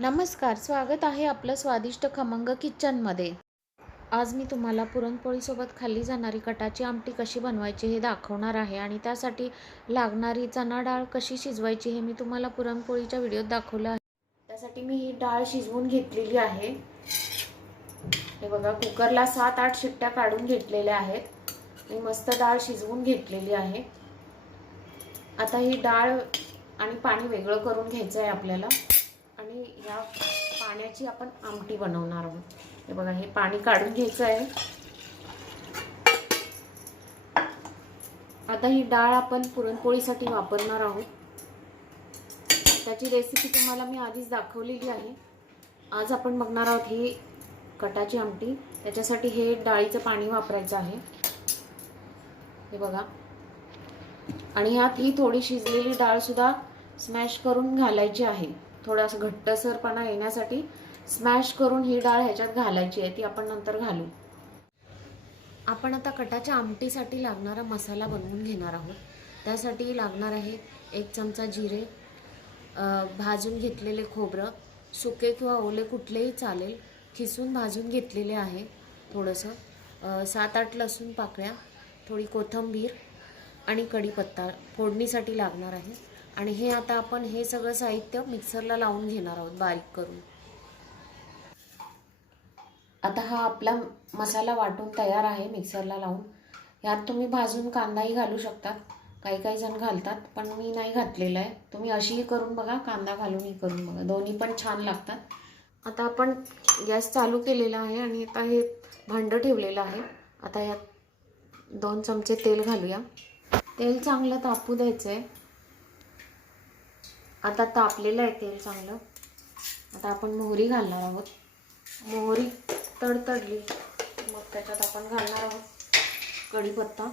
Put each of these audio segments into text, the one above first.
नमस्कार, स्वागत आहे आपलं स्वादिष्ट खमंग किचनमध्ये। आज मी तुम्हाला पुरणपोळीसोबत खाल्ली जाणारी कटाची आमटी कशी बनवायची हे दाखवणार आहे आणि त्यासाठी लागणारी चणा डाळ कशी शिजवायची हे मी तुम्हाला पुरणपोळीच्या व्हिडिओत दाखवलं आहे। त्यासाठी मी ही डाळ शिजवून घेतलेली आहे। हे बघा, कुकरला 7-8 शिट्ट्या काढून घेतलेल्या आहेत। मी मस्त डाळ शिजवून घेतलेली आहे। आता ही डाळ आणि पाणी वेगळं करून घ्यायचं आहे आपल्याला आणि या पाण्याची आपण आमटी बनवणार आहोत। हे बघा, हे पाणी काढून घ्यायचं आहे। आता ही डाळ आपण पुरणपोळीसाठी वापरणार आहोत। त्याची रेसिपी तुम्हाला मी आधीच दाखवलेली आहे। आज आपण बघणार आहोत ही कटाची आमटी। त्याच्यासाठी हे डाळीचं पाणी वापरायचं आहे। हे बघा, आणि यात ही थोडी शिजलेली डाळ सुद्धा स्मॅश करून घालायची आहे। थोडासा घट्टसरपणा येण्यासाठी स्मॅश करून ही डाळ ह्याच्यात घालायची आहे, ती आपण नंतर घालू। आपण आता कटाच्या आमटीसाठी लागणारा मसाला बनवून घेणार आहोत। त्यासाठी लागणार आहे 1 चमचा जिरे, भाजून घेतलेले खोबरं, सुके किंवा ओले कुठलेही चालेल, खिसून भाजून घेतलेले आहे थोडंसं, 7-8 लसूण पाकळ्या, थोडी कोथिंबीर आणि कढीपत्ता फोडणीसाठी लागणार आहे। आणि हे आता आपण हे सगळं साहित्य मिक्सरला लावून घेणार आहोत बारीक करून। आता हा आपला मसाला वाटून तयार आहे मिक्सरला लावून। यात तुम्ही भाजून कांदाही घालू शकता, काही जण घालतात, पण मी नाही घातलेला आहे। तुम्ही अशीही करून बघा, कांदा घालूनही करून बघा, दोन्ही पण छान लागतात। आता आपण गॅस चालू केलेला आहे आणि आता हे भांडं ठेवलेलं आहे। आता यात 2 चमचे तेल घालूया। तेल चांगलं तापू द्यायचं आहे। आता तापलेलं आहे तेल चांगलं। आता आपण मोहरी घालणार आहोत। मोहरी तडतडली मग त्याच्यात आपण घालणार आहोत कढीपत्ता।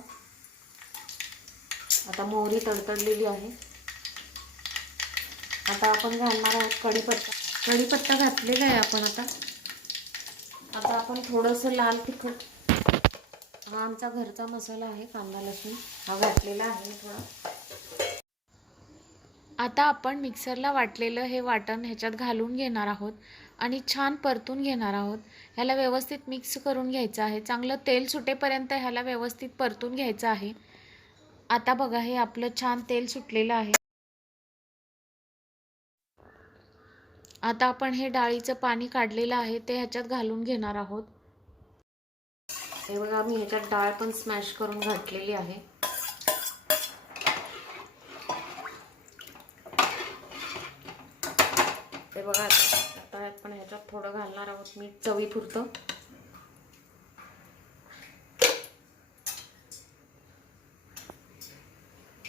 आता मोहरी तडतडलेली आहे। आता आपण घालणार आहोत कढीपत्ता घातलेला आहे आपण। आता आपण थोडंसं लाल तिखट, हा आमचा घरचा मसाला आहे, कांदा लसूण हा घातलेला आहे थोडा। आता आपण मिक्सरला वाटलेलं हे वाटण ह्याच्यात घालून घेणार आहोत आणि छान परतून घेणार आहोत। ह्याला व्यवस्थित मिक्स करून घ्यायचं आहे। चांगलं तेल सुटेपर्यंत ह्याला व्यवस्थित परतून घ्यायचं आहे। आता बघा, हे आपलं छान तेल सुटलेलं आहे। आता आपण हे डाळीचं पाणी काढलेलं आहे ते ह्याच्यात घालून घेणार आहोत। हे बघा, मी ह्याच्यात डाळ पण स्मॅश करून घातलेली आहे। हे बघा, आता आपण ह्याच्यात थोडं घालणार आहोत मीठ चवीपुरतं।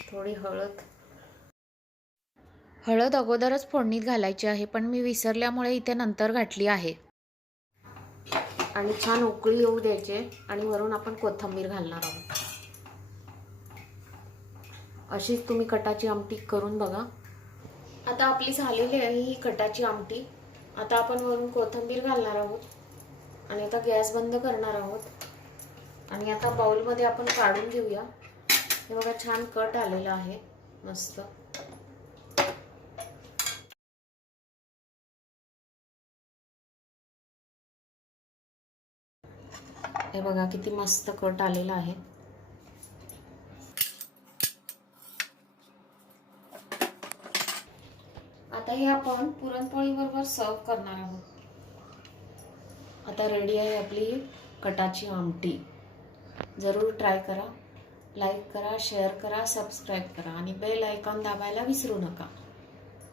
थोडी हळद अगोदरच फोडणीत घालायची आहे, पण मी विसरल्यामुळे इथे नंतर घातली आहे। आणि छान उकळी येऊ द्यायचे आणि वरून आपण कोथिंबीर घालणार आहोत। अशीच तुम्ही कटाची आमटी करून बघा। आता आपली झालेली आहे ही कटाची आमटी। आता आपण वरून कोथिंबीर घालणार आहोत आणि आता गॅस बंद करणार आहोत आणि आता बाउलमध्ये आपण काढून घेऊया। हे बघा, छान कट आलेला आहे मस्त। हे बघा, किती मस्त कट आलेला आहे। आता हे आपण पुरणपोळी बरोबर सर्व करणार आहोत। आता रेडी आहे आपली कटाची आमटी। जरूर ट्राय करा, लाईक करा, शेअर करा, सबस्क्राईब करा आणि बेल आयकॉन दाबायला विसरू नका।